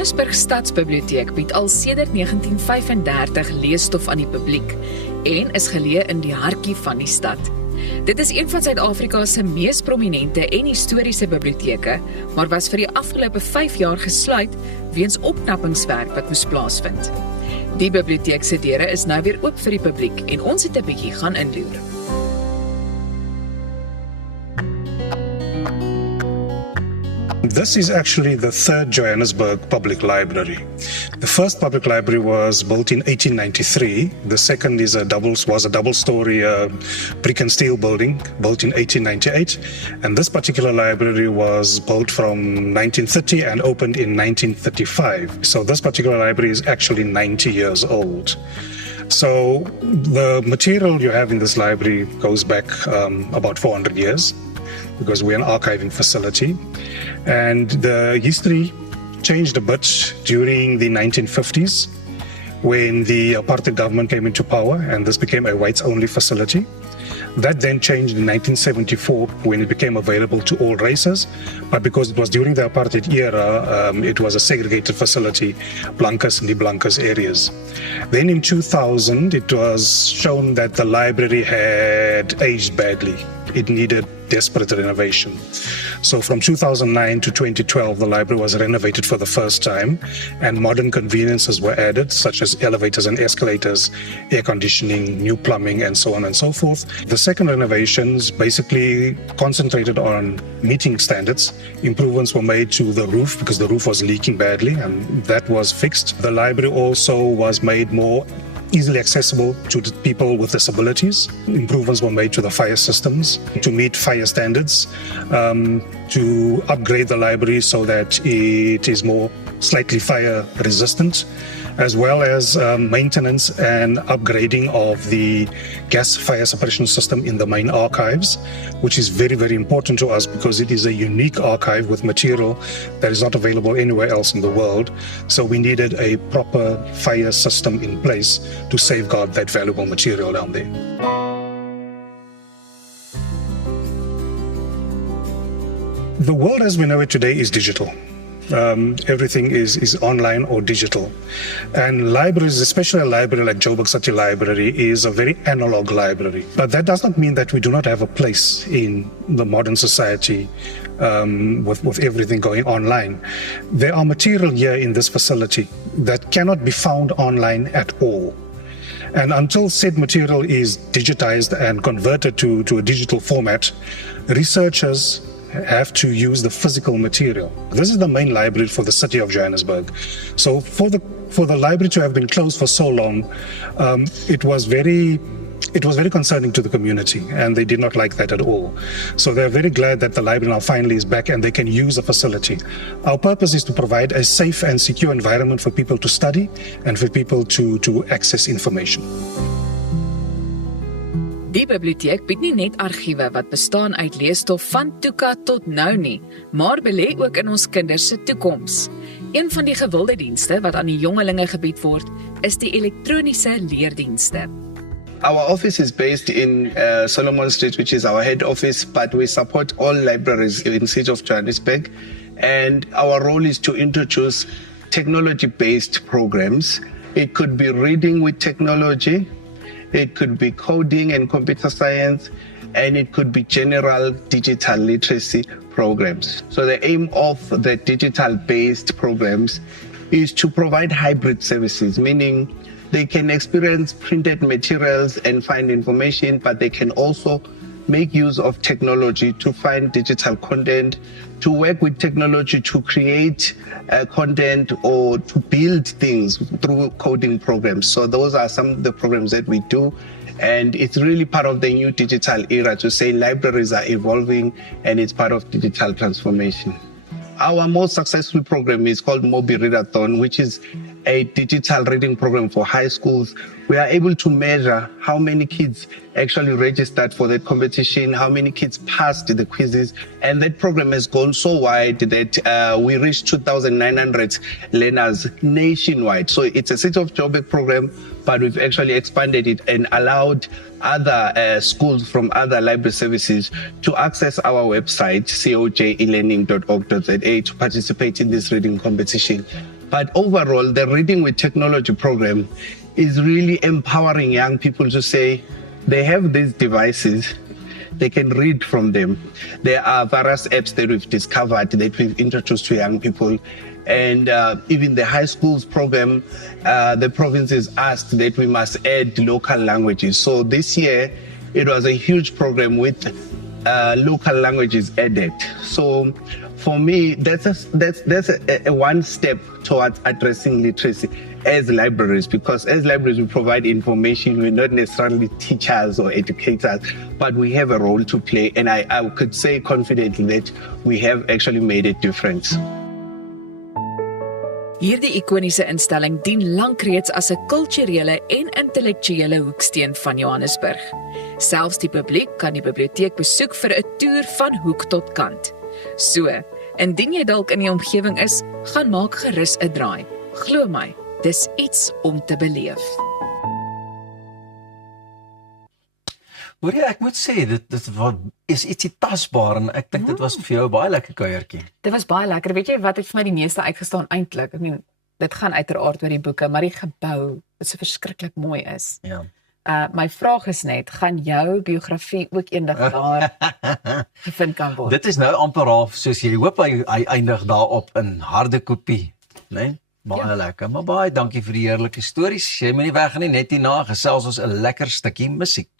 Johannesburg Stadsbiblioteek bied al sedert 1935 leesstof aan die publiek en is geleë in die hartjie van die stad. Dit is een van Suid-Afrika se mees prominente en historiese biblioteke, maar was vir die afgelope 5 jaar gesluit weens opknappingswerk wat moes plaasvind. Die biblioteek se deure is nou weer oop vir die publiek en ons het 'n bietjie gaan inloer. This is actually the third Johannesburg public library. The first public library was built in 1893. The second was a double-story brick and steel building built in 1898. And this particular library was built from 1930 and opened in 1935. So this particular library is actually 90 years old. So the material you have in this library goes back about 400 years. Because we're an archiving facility. And the history changed a bit during the 1950s when the apartheid government came into power and this became a whites-only facility. That then changed in 1974 when it became available to all races, but because it was during the apartheid era, it was a segregated facility, blancas and the blancas areas. Then in 2000, it was shown that the library had aged badly. It needed desperate renovation. So from 2009 to 2012, the library was renovated for the first time and modern conveniences were added, such as elevators and escalators, air conditioning, new plumbing, and so on and so forth. The second renovations basically concentrated on meeting standards. Improvements were made to the roof because the roof was leaking badly, and that was fixed. The library also was made more easily accessible to the people with disabilities. Improvements were made to the fire systems to meet fire standards, to upgrade the library so that it is more slightly fire resistant, as well as maintenance and upgrading of the gas fire suppression system in the main archives, which is very, very important to us because it is a unique archive with material that is not available anywhere else in the world. So we needed a proper fire system in place to safeguard that valuable material down there. The world as we know it today is digital. Everything is online or digital. And libraries, especially a library like Joburg City Library, is a very analog library. But that does not mean that we do not have a place in the modern society with everything going online. There are material here in this facility that cannot be found online at all. And until said material is digitized and converted to a digital format, researchers have to use the physical material. This is the main library for the city of Johannesburg. So for the library to have been closed for so long, it was very concerning to the community, and they did not like that at all. So they're very glad that the library now finally is back and they can use the facility. Our purpose is to provide a safe and secure environment for people to study and for people to access information. Die biblioteek bied nie net argiewe wat bestaan uit leesstof van Tuka tot nou nie, maar belê ook in ons kinders se toekoms. Een van die gewilde dienste wat aan die jongelinge gebied word, is die elektroniese leerdienste. Our office is based in Solomon Street, which is our head office, but we support all libraries in the city of Johannesburg. And our role is to introduce technology-based programs. It could be reading with technology, it could be coding and computer science, and it could be general digital literacy programs. So the aim of the digital-based programs is to provide hybrid services, meaning they can experience printed materials and find information, but they can also make use of technology to find digital content, to work with technology to create content or to build things through coding programs. So those are some of the programs that we do. And it's really part of the new digital era to say libraries are evolving and it's part of digital transformation. Our most successful program is called Mobi Readathon, which is a digital reading program for high schools. We are able to measure how many kids actually registered for that competition, how many kids passed the quizzes, and that program has gone so wide that we reached 2,900 learners nationwide. So it's a City of Joburg program, but we've actually expanded it and allowed other schools from other library services to access our website, cojelearning.org.za, to participate in this reading competition. But overall, the Reading with Technology program is really empowering young people to say they have these devices, they can read from them. There are various apps that we've discovered that we've introduced to young people. And even the high schools program, the province is asked that we must add local languages. So this year, it was a huge program with local languages added. So for me, that's a one step towards addressing literacy as libraries, because as libraries we provide information, we're not necessarily teachers or educators, but we have a role to play, and I could say confidently that we have actually made a difference. Hierdie ikoniese instelling dien lank reeds as 'n kulturele en intellektuele hoeksteen van Johannesburg. Selfs die publiek kan die biblioteek besoek vir 'n toer van hoek tot kant. So, indien jy dalk in die omgewing is, gaan maak gerus 'n draai. Glo my, dis iets om te beleef. Hoor jy, ek moet sê, dit is ietsie tasbaar en ek dink dit was vir jou 'n baie lekker kuiertjie. Dit was baie lekker. Weet jy wat het vir my die meeste uitgestaan eintlik? Ek meen, dit gaan uiteraard oor die boeke, maar die gebou wat so verskriklik mooi is. Ja. My vraag is net, gaan jou biografie ook eendag daar gevind kan word? Dit is nou amper half soos jy hoop hy eindig daarop in harde kopie, né? Baie lekker, maar baie dankie vir die heerlike stories. Jy moet nie weggaan nie, net hierna gesels ons 'n lekker stukkie musiek.